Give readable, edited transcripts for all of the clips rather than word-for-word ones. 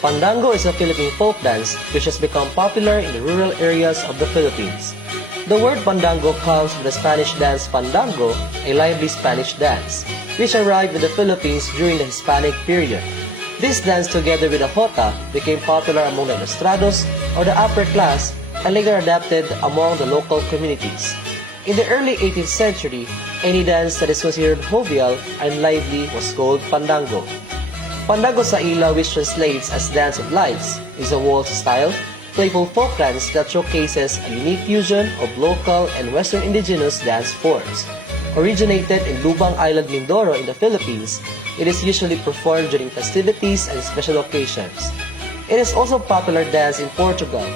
Pandango is a Philippine folk dance which has become popular in the rural areas of the Philippines. The word Pandango comes from the Spanish dance Fandango, a lively Spanish dance, which arrived in the Philippines during the Hispanic period. This dance, together with the jota, became popular among the ilustrados or the upper class and later adapted among the local communities. In the early 18th century, any dance that is considered jovial and lively was called Pandango. Pandango sa Ilaw, which translates as Dance of Lights, is a waltz-style, playful folk dance that showcases a unique fusion of local and Western indigenous dance forms. Originated in Lubang Island, Mindoro in the Philippines, it is usually performed during festivities and special occasions. It is also a popular dance in Portugal.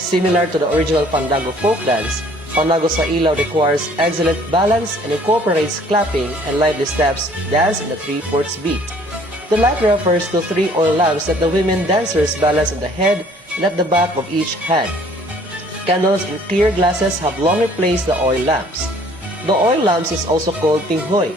Similar to the original Fandango folk dance, Pandango sa Ilaw requires excellent balance and incorporates clapping and lively steps danced in the 3/4 beat. The light refers to 3 oil lamps that the women dancers balance on the head and at the back of each hand. Candles in clear glasses have long replaced the oil lamps. The oil lamps is also called tinghoy.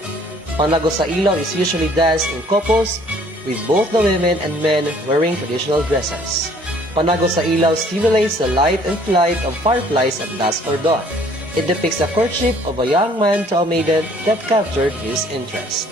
Pandango sa Ilaw is usually danced in couples, with both the women and men wearing traditional dresses. Pandango sa Ilaw stimulates the light and flight of fireflies at dusk or dawn. It depicts the courtship of a young man to a maiden that captured his interest.